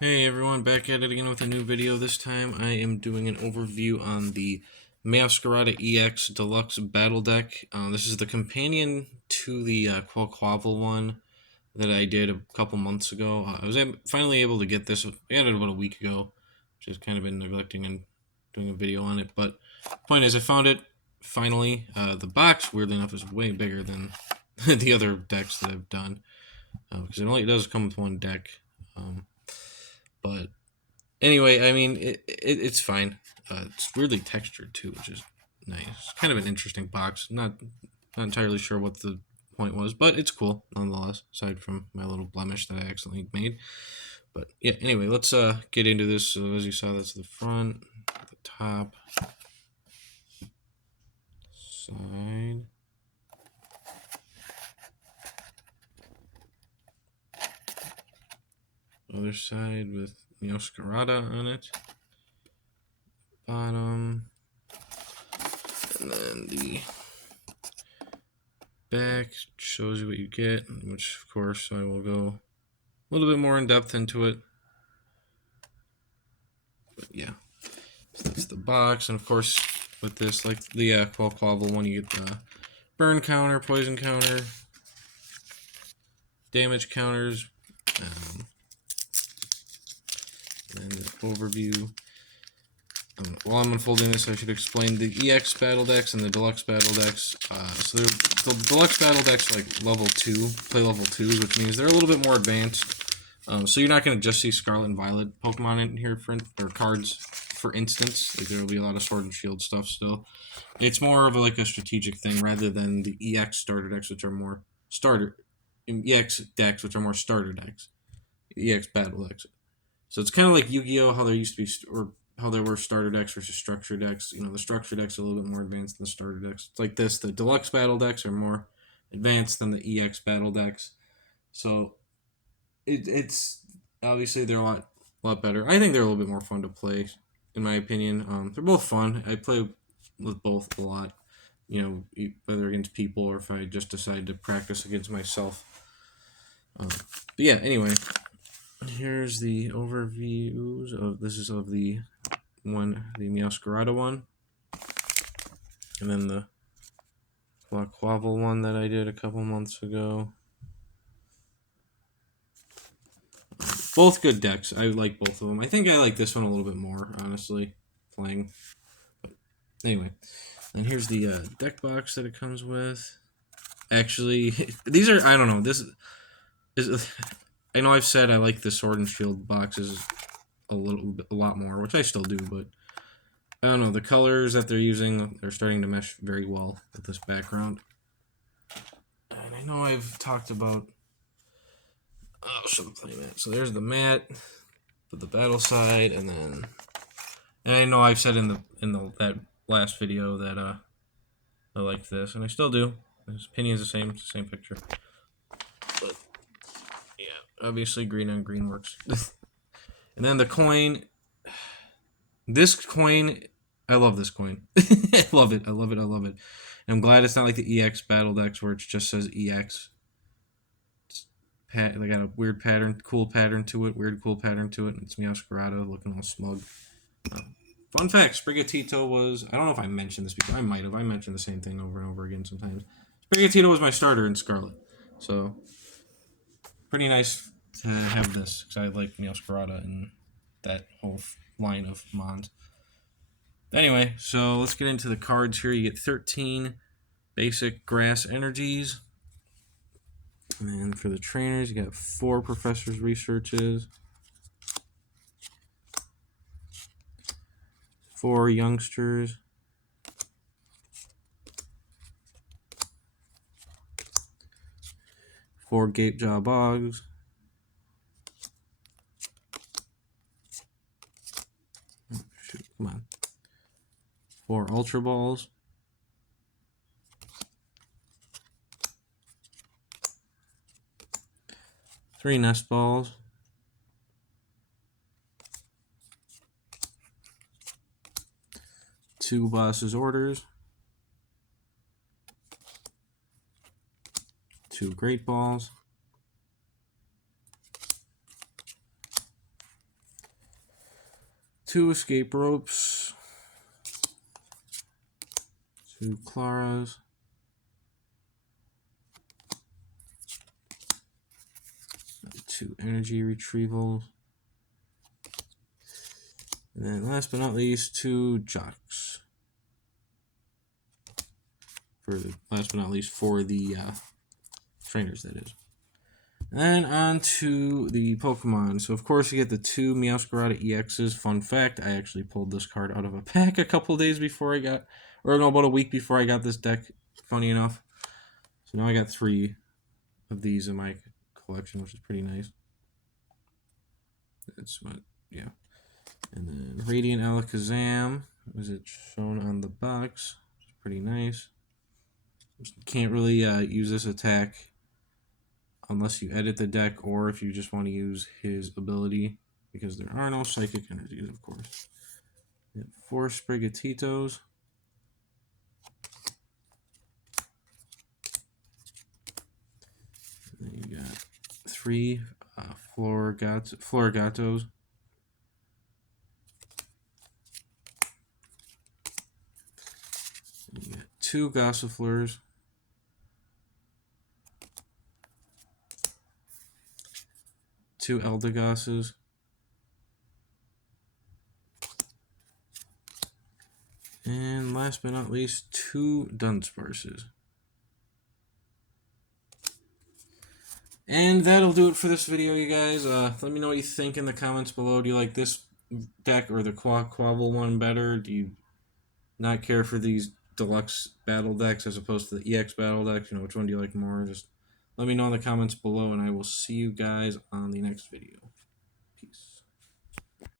Hey everyone, back at it again with a new video. This time I am doing an overview on the Meowscarada EX Deluxe Battle Deck. This is the companion to the Quaquaval one that I did a couple months ago. I was finally able to get this. I got it about a week ago, just kind of been neglecting and doing a video on it. But point is, I found it finally. The box, weirdly enough, is way bigger than the other decks that I've done because it does come with one deck. But anyway, I mean, it's fine. It's weirdly textured too, which is nice. It's kind of an interesting box. Not entirely sure what the point was, but it's cool nonetheless. Aside from my little blemish that I accidentally made. But yeah, anyway, let's get into this. So as you saw, that's the front, the top, side. Other side with Meowscarada on it. Bottom. And then the back shows you what you get, which of course I will go a little bit more in depth into it. But yeah, so that's the box, and of course with this, like the Quaquaval one, you get the burn counter, poison counter, damage counters, and the overview. While I'm unfolding this, I should explain the EX battle decks and the Deluxe battle decks. So the Deluxe battle decks like level 2, play level 2s, which means they're a little bit more advanced. So you're not going to just see Scarlet and Violet Pokemon in here, or cards, for instance. Like there will be a lot of Sword and Shield stuff still. It's more of like a strategic thing rather than the EX starter decks, which are more EX decks, which are more starter decks. EX battle decks. So it's kind of like Yu-Gi-Oh! How there used to be, or how there were starter decks versus structure decks. You know, the structure decks are a little bit more advanced than the starter decks. It's like this. The Deluxe battle decks are more advanced than the EX battle decks. So it's obviously they're a lot better. I think they're a little bit more fun to play, in my opinion. They're both fun. I play with both a lot. You know, whether against people or if I just decide to practice against myself. But yeah, anyway, here's the overviews of the Meowscarada one, and then the Quaquaval one that I did a couple months ago. Both good decks. I like both of them. I think I like this one a little bit more, honestly, playing. But anyway, and here's the deck box that it comes with. Actually, these are, I don't know. This is I know I've said I like the Sword and Shield boxes a lot more, which I still do, but I don't know. The colors that they're using are starting to mesh very well with this background. And I know I've talked about. I'll show the playmat. So there's the mat with the battle side, and I know I've said in that last video that I like this, and I still do. His opinion's the same. It's the same picture. But yeah, obviously green on green works. And then the coin. This coin, I love this coin. I love it. I love it. I love it. And I'm glad it's not like the EX battle decks where it just says EX. They got a weird pattern, cool pattern to it, and it's Meowscarada looking all smug. Fun fact, Sprigatito was, I don't know if I mentioned this before, I might have, I mentioned the same thing over and over again sometimes. Sprigatito was my starter in Scarlet, so pretty nice to have this, because I like Meowscarada and that whole line of Mons. Anyway, so let's get into the cards here. You get 13 basic grass energies. And then for the trainers, you got 4 professors' researches, 4 youngsters, 4 Gatejaw Bogs, 4 Ultra Balls, 3 Nest Balls, 2 Boss's Orders, 2 Great Balls, 2 escape ropes, 2 Claras, 2 energy retrievals, and then last but not least 2 jocks. Last but not least for the trainers, that is. And then on to the Pokemon. So of course you get the 2 Meowscarada EXs. Fun fact, I actually pulled this card out of a pack a couple days before I got, or no, about a week before I got this deck, funny enough. So now I got 3 of these in my collection, which is pretty nice. That's what, yeah. And then Radiant Alakazam, was it shown on the box? Which is pretty nice. Can't really use this attack unless you edit the deck or if you just want to use his ability, because there are no psychic energies, of course. 4 Sprigatitos. And then you got 3 Florigatos. And you got 2 Gossifleurs. 2 Eldegosses. And last but not least, 2 Dunsparces. And that'll do it for this video, you guys. Let me know what you think in the comments below. Do you like this deck or the Quabble one better? Do you not care for these deluxe battle decks as opposed to the EX battle decks? You know, which one do you like more? Just let me know in the comments below, and I will see you guys on the next video.